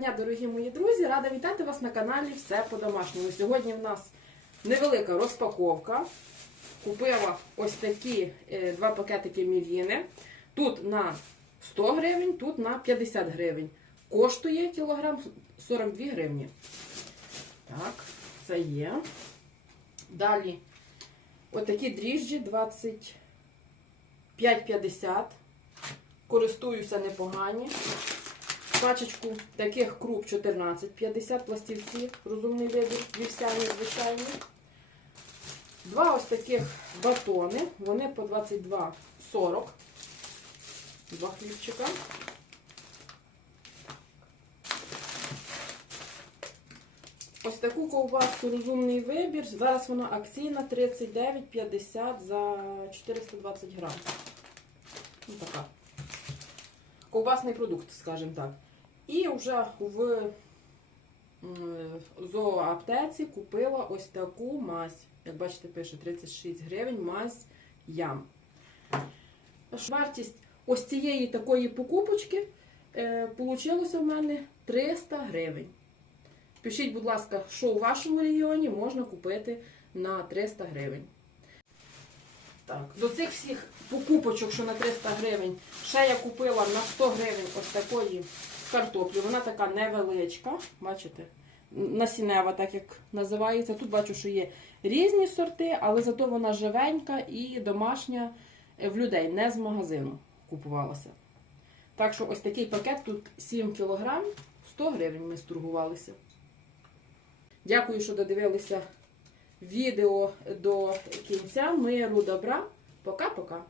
дня, дорогі мої друзі! Рада вітати вас на каналі Все по-домашньому. Сьогодні в нас невелика розпаковка. Купила ось такі е, два пакетики мівіни. Тут на 100 гривень, тут на 50 гривень. Коштує кілограм 42 гривні. Так, це є. Далі отакі дріжджі 25,50. Користуюся непогані. Пачечку таких круп 14,50 пластівці, розумний вибір, вівсяні, звичайні. Два ось таких батони, вони по 22,40. Два хлібчика. Ось таку ковбаску розумний вибір. Зараз вона акційна 39,50 за 420 грам. Ну, така. Ковбасний продукт, скажімо так. І вже в зооаптеці купила ось таку мазь. Як бачите, пише 36 гривень мазь ям. Вартість ось цієї такої покупочки е, получилося в мене 300 гривень. Пишіть, будь ласка, що у вашому регіоні можна купити на 300 гривень. Так, до цих всіх покупочок, що на 300 гривень, ще я купила на 100 гривень ось такої картоплі. Вона така невеличка, бачите? Насінева, так як називається. Тут бачу, що є різні сорти, але зато вона живенька і домашня е, в людей, не з магазину купувалася. Так що ось такий пакет тут 7 кг, 100 гривень ми сторгувалися. Дякую, що додивилися відео до кінця. Миру добра. Пока-пока.